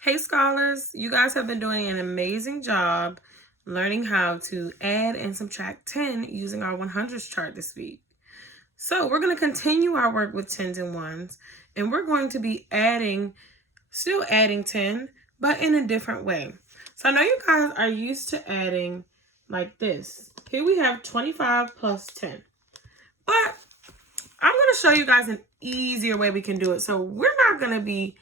Hey scholars, you guys have been doing an amazing job learning how to add and subtract 10 using our 100s chart this week. So we're going to continue our work with 10s and 1s, and we're going to be still adding 10, but in a different way. So I know you guys are used to adding like this. Here we have 25 plus 10, but I'm going to show you guys an easier way we can do it. So we're not going to be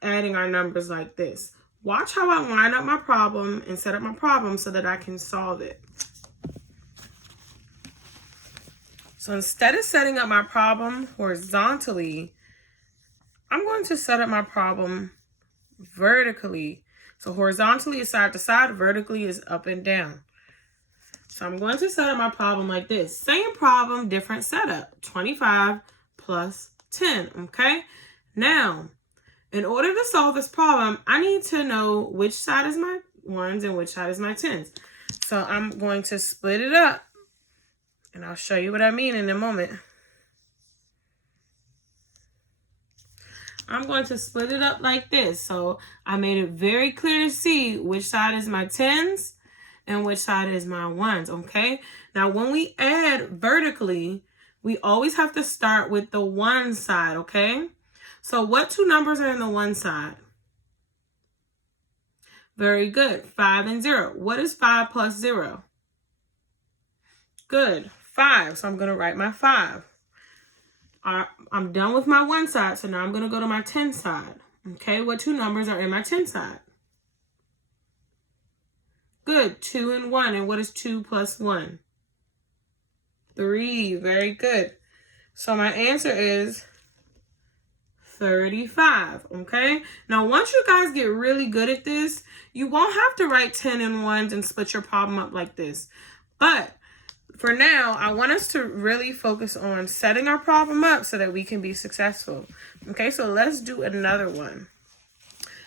adding our numbers like this. Watch how I line up my problem and set up my problem so that I can solve it. So instead of setting up my problem horizontally, I'm going to set up my problem vertically. So horizontally is side to side, vertically is up and down. So I'm going to set up my problem like this. Same problem, different setup. 25 plus 10, okay? Now, in order to solve this problem, I need to know which side is my 1s and which side is my 10s. So I'm going to split it up, and I'll show you what I mean in a moment. I'm going to split it up like this. So I made it very clear to see which side is my 10s and which side is my 1s, okay? Now, when we add vertically, we always have to start with the 1 side, okay? So what two numbers are in the 1 side? Very good. 5 and 0. What is 5 plus 0? Good. 5. So I'm going to write my 5. I'm done with my 1 side, so now I'm going to go to my 10 side. Okay, what two numbers are in my 10 side? Good. 2 and 1. And what is 2 plus 1? 3. Very good. So my answer is 35, okay? Now, once you guys get really good at this, you won't have to write 10 and 1s and split your problem up like this. But for now, I want us to really focus on setting our problem up so that we can be successful. Okay, so let's do another one.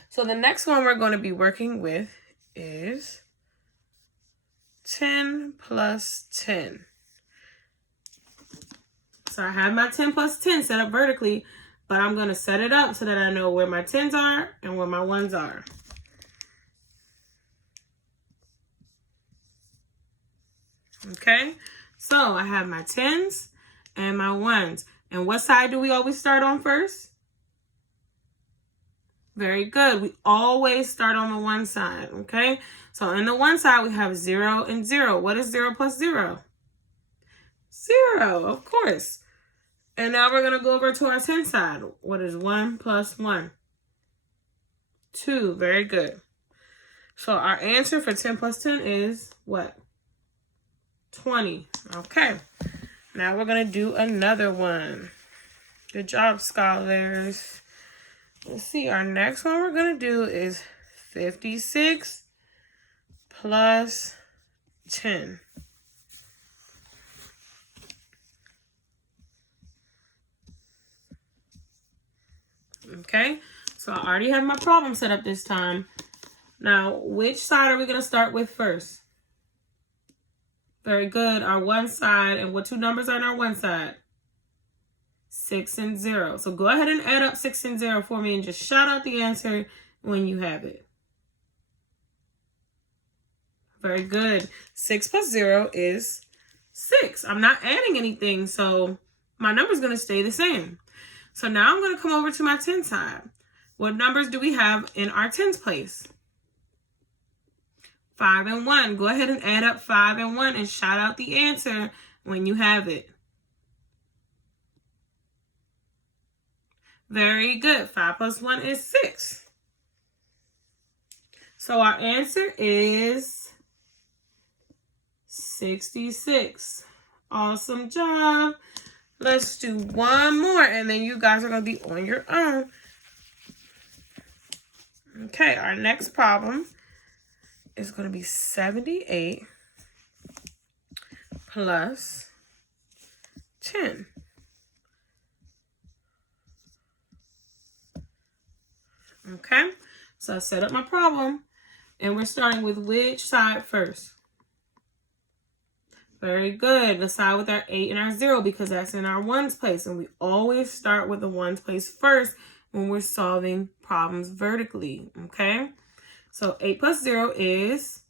So the next one we're going to be working with is 10 plus 10. So I have my 10 plus 10 set up vertically, but I'm going to set it up so that I know where my 10s are and where my 1s are. Okay, so I have my 10s and my 1s. And what side do we always start on first? Very good. We always start on the 1 side, okay? So in the 1 side, we have 0 and 0. What is 0 plus 0? 0, of course. And now we're going to go over to our 10 side. What is 1 plus 1? 2. Very good. So our answer for 10 plus 10 is what? 20. Okay. Now we're going to do another one. Good job, scholars. Let's see. Our next one we're going to do is 56 plus 10. Okay, so I already have my problem set up this time. Now, which side are we going to start with first? Very good, our 1 side. And what two numbers are on our 1 side? 6 and 0. So go ahead and add up 6 and 0 for me and just shout out the answer when you have it. Very good. 6 plus 0 is 6. I'm not adding anything, so my number's going to stay the same. So now I'm going to come over to my 10 side. What numbers do we have in our 10s place? 5 and 1. Go ahead and add up 5 and 1 and shout out the answer when you have it. Very good. 5 plus 1 is 6. So our answer is 66. Awesome job. Let's do one more, and then you guys are going to be on your own. Okay, our next problem is going to be 78 plus 10. Okay, so I set up my problem, and we're starting with which side first? Very good. The side with our 8 and our 0, because that's in our 1s place. And we always start with the 1s place first when we're solving problems vertically, okay? So 8 plus 0 is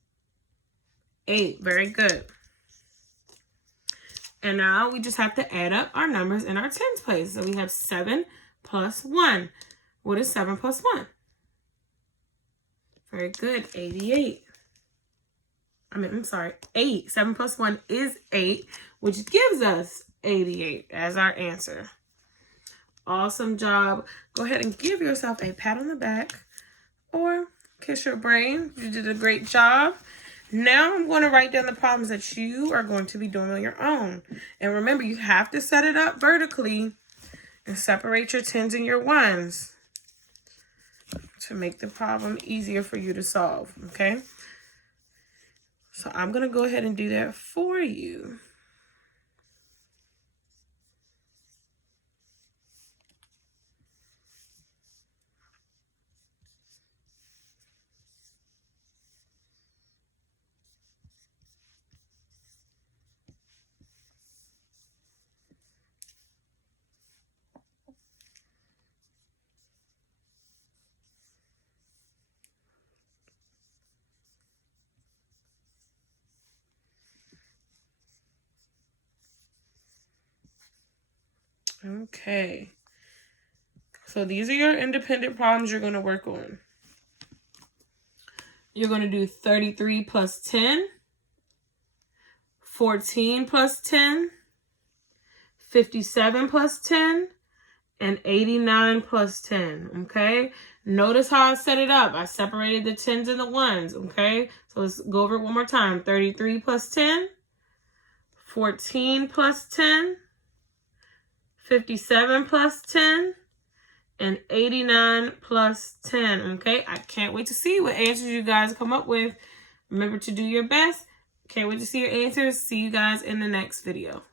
8. Very good. And now we just have to add up our numbers in our tens place. So we have 7 plus 1. What is 7 plus 1? Very good. 88. I'm sorry. 8. 7 plus 1 is 8, which gives us 88 as our answer. Awesome job. Go ahead and give yourself a pat on the back or kiss your brain. You did a great job. Now I'm going to write down the problems that you are going to be doing on your own. And remember, you have to set it up vertically and separate your tens and your ones to make the problem easier for you to solve, okay? So I'm going to go ahead and do that for you. Okay. So these are your independent problems you're going to work on. You're going to do 33 plus 10, 14 plus 10, 57 plus 10, and 89 plus 10, okay? Notice how I set it up. I separated the tens and the ones, okay? So let's go over it one more time. 33 plus 10, 14 plus 10, 57 plus 10, and 89 plus 10, okay? I can't wait to see what answers you guys come up with. Remember to do your best. Can't wait to see your answers. See you guys in the next video.